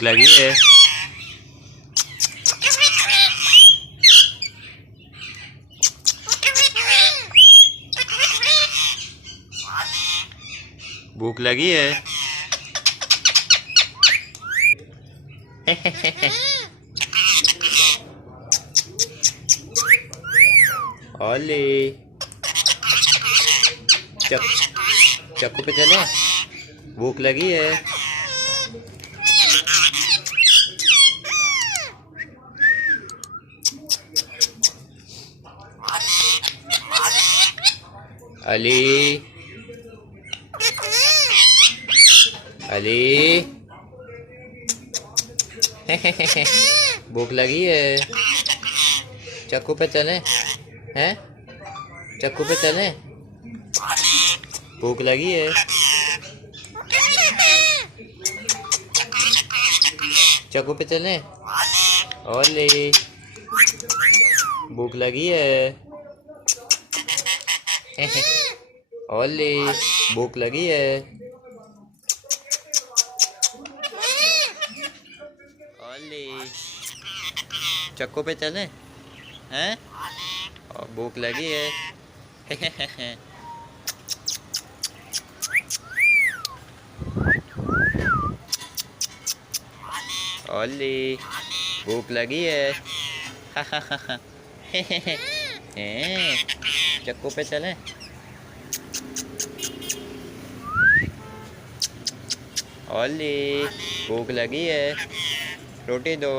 भूख लगी है। भूख लगी है। ओले चक्कू पे चले। भूख लगी है। अली अली भूख लगी है। चक्कू पे चले हैं। चक्कू पे चले। भूख लगी है। चक्कू पे चले। ओले भूख लगी है। ओले भूख लगी है। ओले चक्कू पे चले हैं। और भूख लगी है। ओले भूख लगी है। चक्कू पे चले। ओले भूख लगी है। रोटी दो।